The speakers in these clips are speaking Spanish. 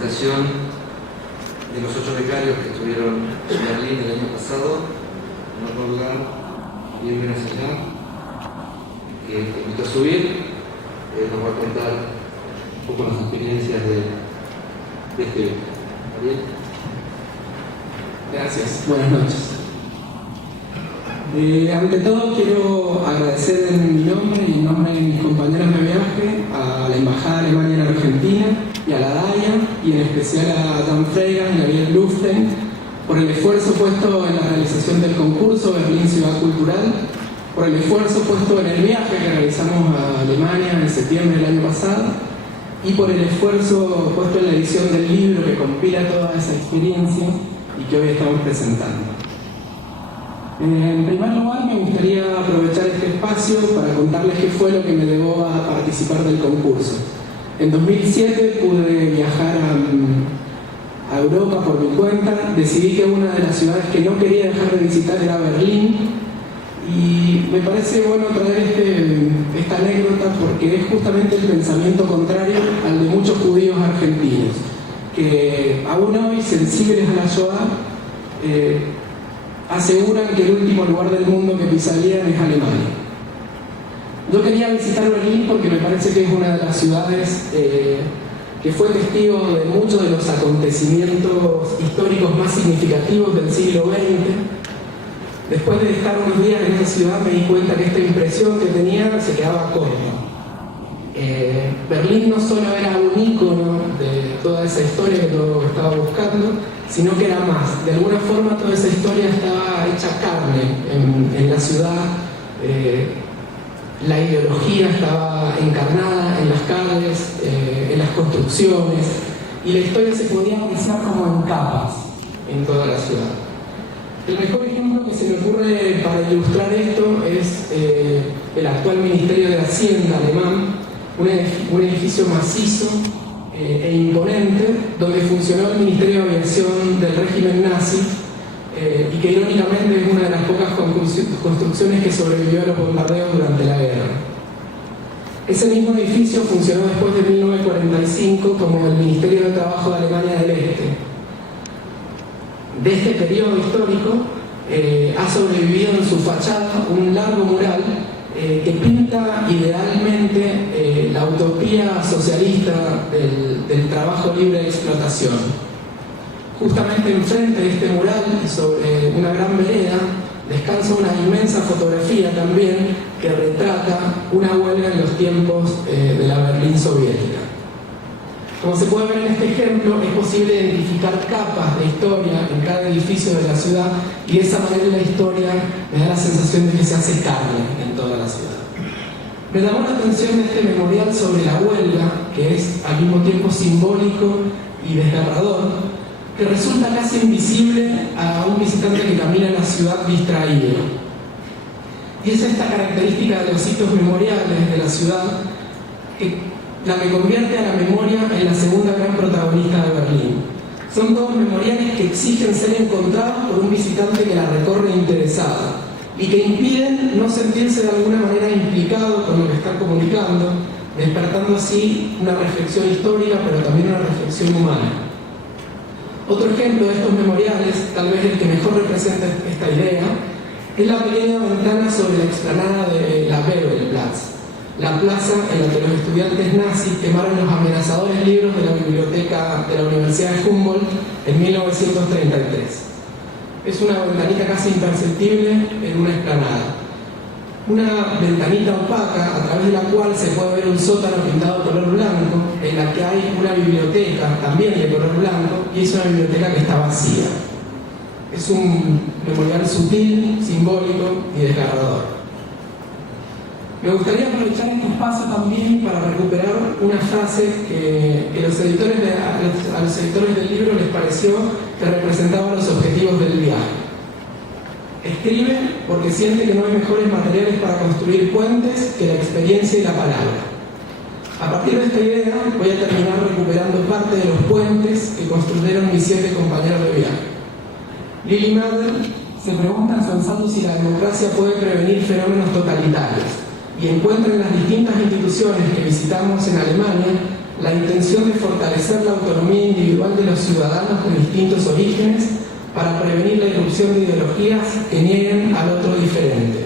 De los 8 becarios que estuvieron en Berlín el año pasado, en otro lugar, bien menos allá, que te invito a subir, nos va a contar un poco las experiencias de este viaje. ¿Bien? Gracias, buenas noches. Ante todo quiero agradecer en mi nombre y en nombre de mis compañeros de viaje a la Embajada de Alemania en Argentina y a la DAIA, y en especial a Dan Freigan y a Ariel Luften por el esfuerzo puesto en la realización del concurso Berlín Ciudad Cultural, por el esfuerzo puesto en el viaje que realizamos a Alemania en septiembre del año pasado y por el esfuerzo puesto en la edición del libro que compila toda esa experiencia y que hoy estamos presentando. En primer lugar, me gustaría aprovechar este espacio para contarles qué fue lo que me llevó a participar del concurso. En 2007 pude viajar a Europa por mi cuenta. Decidí que una de las ciudades que no quería dejar de visitar era Berlín, y me parece bueno traer esta anécdota porque es justamente el pensamiento contrario al de muchos judíos argentinos que aún hoy, sensibles a la Shoah, aseguran que el último lugar del mundo que pisarían es Alemania. Yo quería visitar Berlín porque me parece que es una de las ciudades que fue testigo de muchos de los acontecimientos históricos más significativos del siglo XX. Después de estar unos días en esa ciudad me di cuenta que esta impresión que tenía se quedaba corta. Berlín no solo era un ícono de toda esa historia que yo estaba buscando, sino que era más. De alguna forma toda esa historia estaba hecha carne en la ciudad. La ideología estaba encarnada en las calles, en las construcciones, y la historia se podía apreciar como en capas en toda la ciudad. El mejor ejemplo que se me ocurre para ilustrar esto es el actual Ministerio de Hacienda alemán, un edificio macizo e imponente, donde funcionó el Ministerio de Aviación del régimen nazi, y que irónicamente es una de las pocas construcciones que sobrevivió a los bombardeos durante la guerra. Ese mismo edificio funcionó después de 1945 como el Ministerio de Trabajo de Alemania del Este. De este periodo histórico ha sobrevivido en su fachada un largo mural que pinta idealmente la utopía socialista del trabajo libre de explotación. Justamente enfrente de este mural y sobre una gran vereda descansa una inmensa fotografía también que retrata una huelga en los tiempos de la Berlín soviética. Como se puede ver en este ejemplo, es posible identificar capas de historia en cada edificio de la ciudad, y de esa manera la historia me da la sensación de que se hace carne en toda la ciudad. Me llamó la atención este memorial sobre la huelga, que es al mismo tiempo simbólico y desgarrador, que resulta casi invisible a un visitante que camina en la ciudad distraído. Y es esta característica de los sitios memoriales de la ciudad la que convierte a la memoria en la segunda gran protagonista de Berlín. Son todos memoriales que exigen ser encontrados por un visitante que la recorre interesado y que impiden no sentirse de alguna manera implicado con lo que está comunicando, despertando así una reflexión histórica, pero también una reflexión humana. Otro ejemplo de estos memoriales, tal vez el que mejor representa esta idea, es la pequeña ventana sobre la explanada de la Bebelplatz, la plaza en la que los estudiantes nazis quemaron los amenazadores libros de la biblioteca de la Universidad de Humboldt en 1933. Es una ventanita casi imperceptible en una explanada. Una ventanita opaca a través de la cual se puede ver un sótano pintado de color blanco, en la que hay una biblioteca también de color blanco, y es una biblioteca que está vacía. Es un memorial sutil, simbólico y desgarrador. Me gustaría aprovechar este espacio también para recuperar una frase que a los editores del libro les pareció que representaba los objetivos del viaje. Escribe porque siente que no hay mejores materiales para construir puentes que la experiencia y la palabra. A partir de esta idea voy a terminar recuperando parte de los puentes que construyeron mis 7 compañeros de viaje. Lili Madel se pregunta en su ensayo si la democracia puede prevenir fenómenos totalitarios, y encuentra en las distintas instituciones que visitamos en Alemania la intención de fortalecer la autonomía individual los ciudadanos de distintos orígenes para prevenir la irrupción de ideologías que nieguen al otro diferente.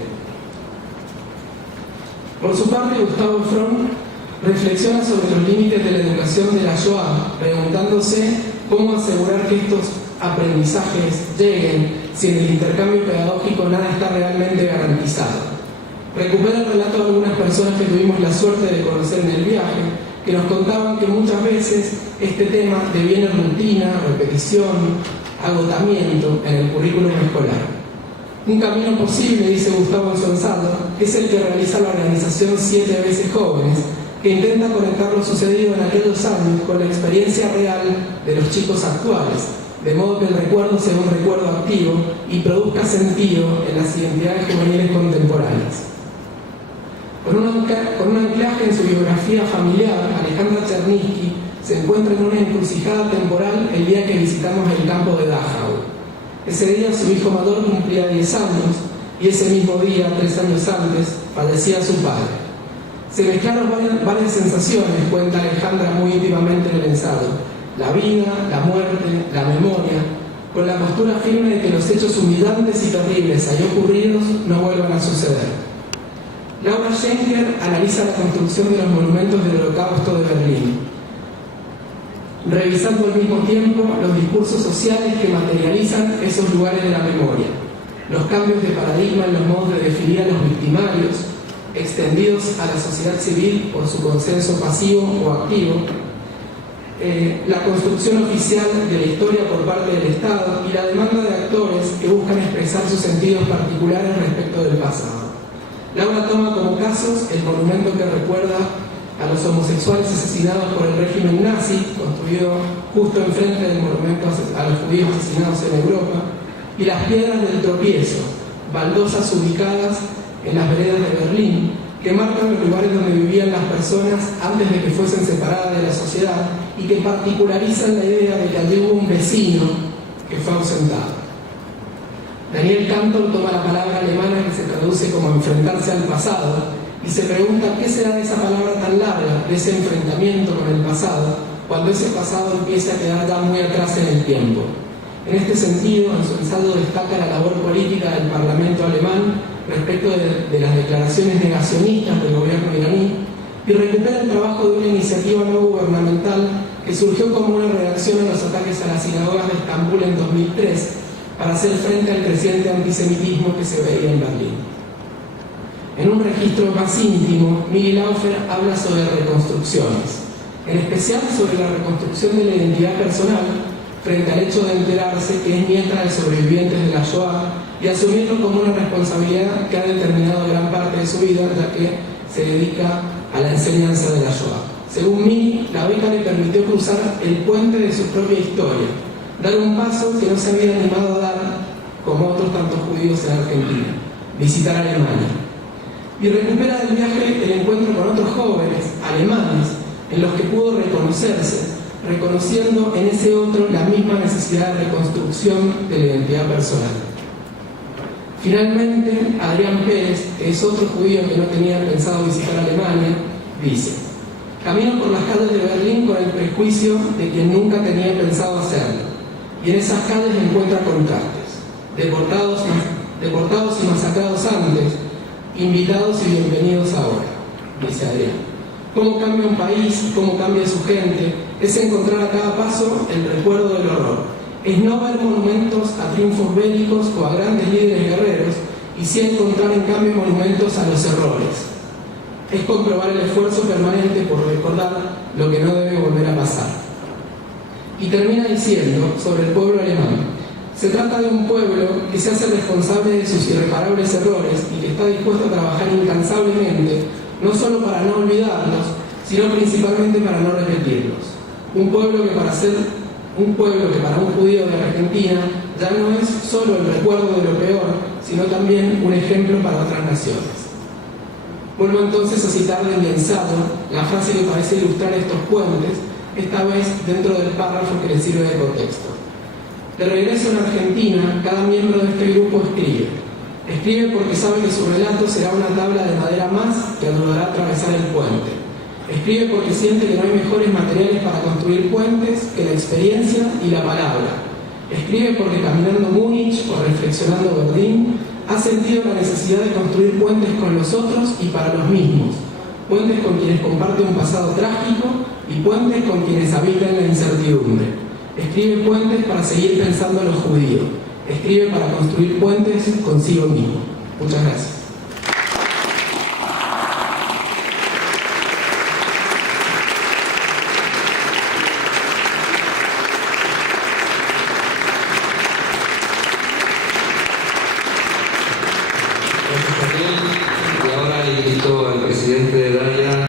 Por su parte, Gustavo Fromm reflexiona sobre los límites de la educación de la Shoah, preguntándose cómo asegurar que estos aprendizajes lleguen si en el intercambio pedagógico nada está realmente garantizado. Recupera el relato de algunas personas que tuvimos la suerte de conocer en el viaje, que nos contaban que muchas veces este tema deviene rutina, repetición, agotamiento en el currículum escolar. Un camino posible, dice Gustavo en su ensayo, es el que realiza la organización 7 veces Jóvenes, que intenta conectar lo sucedido en aquellos años con la experiencia real de los chicos actuales, de modo que el recuerdo sea un recuerdo activo y produzca sentido en las identidades juveniles contemporáneas. Con un anclaje en su biografía familiar, Alejandra Chernisky se encuentra en una encrucijada temporal el día que visitamos el campo de Dachau. Ese día su hijo mayor cumplía 10 años y ese mismo día, 3 años antes, fallecía su padre. Se mezclaron varias sensaciones, cuenta Alejandra muy íntimamente en el ensayo: la vida, la muerte, la memoria, con la postura firme de que los hechos humillantes y terribles allí ocurridos no vuelvan a suceder. Laura Schenker analiza la construcción de los monumentos del Holocausto de Berlín, revisando al mismo tiempo los discursos sociales que materializan esos lugares de la memoria, los cambios de paradigma en los modos de definir a los victimarios, extendidos a la sociedad civil por su consenso pasivo o activo, la construcción oficial de la historia por parte del Estado y la demanda de actores que buscan expresar sus sentidos particulares respecto del pasado. Laura toma como casos el monumento que recuerda a los homosexuales asesinados por el régimen nazi, construido justo enfrente del monumento a los judíos asesinados en Europa, y las piedras del tropiezo, baldosas ubicadas en las veredas de Berlín, que marcan los lugares donde vivían las personas antes de que fuesen separadas de la sociedad y que particularizan la idea de que allí hubo un vecino que fue ausentado. Daniel Cantor toma la palabra alemana que se traduce como enfrentarse al pasado y se pregunta qué será de esa palabra tan larga, de ese enfrentamiento con el pasado, cuando ese pasado empiece a quedar ya muy atrás en el tiempo. En este sentido, en su ensayo destaca la labor política del Parlamento alemán respecto de las declaraciones negacionistas del gobierno iraní y recupera el trabajo de una iniciativa no gubernamental que surgió como una reacción a los ataques a las sinagogas de Estambul en 2003 para hacer frente al creciente antisemitismo que se veía en Berlín. En un registro más íntimo, Miguel Laufer habla sobre reconstrucciones, en especial sobre la reconstrucción de la identidad personal frente al hecho de enterarse que es nieta de sobrevivientes de la Shoah y asumirlo como una responsabilidad que ha determinado gran parte de su vida, ya que se dedica a la enseñanza de la Shoah. Según Miguel, la beca le permitió cruzar el puente de su propia historia, dar un paso que no se había animado a dar, como otros tantos judíos en Argentina: visitar Alemania. Y recupera del viaje el encuentro con otros jóvenes alemanes en los que pudo reconocerse, reconociendo en ese otro la misma necesidad de reconstrucción de la identidad personal. Finalmente, Adrián Pérez, que es otro judío que no tenía pensado visitar Alemania, dice: camino por las calles de Berlín con el prejuicio de quien nunca tenía pensado hacerlo, y en esas calles encuentra contrastes, deportados y masacrados antes, invitados y bienvenidos ahora, dice Adrián. Cómo cambia un país, cómo cambia su gente, es encontrar a cada paso el recuerdo del horror. Es no ver monumentos a triunfos bélicos o a grandes líderes guerreros, y sí encontrar en cambio monumentos a los errores. Es comprobar el esfuerzo permanente por recordar lo que no debe volver a pasar. Y termina diciendo sobre el pueblo alemán: se trata de un pueblo que se hace responsable de sus irreparables errores y que está dispuesto a trabajar incansablemente, no solo para no olvidarlos, sino principalmente para no repetirlos. Un pueblo que para un judío de Argentina ya no es solo el recuerdo de lo peor, sino también un ejemplo para otras naciones. Vuelvo entonces a citar del ensayo la frase que parece ilustrar estos puentes, esta vez dentro del párrafo que le sirve de contexto. De regreso en Argentina, cada miembro de este grupo escribe. Escribe porque sabe que su relato será una tabla de madera más que ayudará a atravesar el puente. Escribe porque siente que no hay mejores materiales para construir puentes que la experiencia y la palabra. Escribe porque caminando Múnich o reflexionando Berlín, ha sentido la necesidad de construir puentes con los otros y para los mismos. Puentes con quienes comparten un pasado trágico y puentes con quienes habitan la incertidumbre. Escribe puentes para seguir pensando en los judíos. Escribe para construir puentes consigo mismo. Muchas gracias.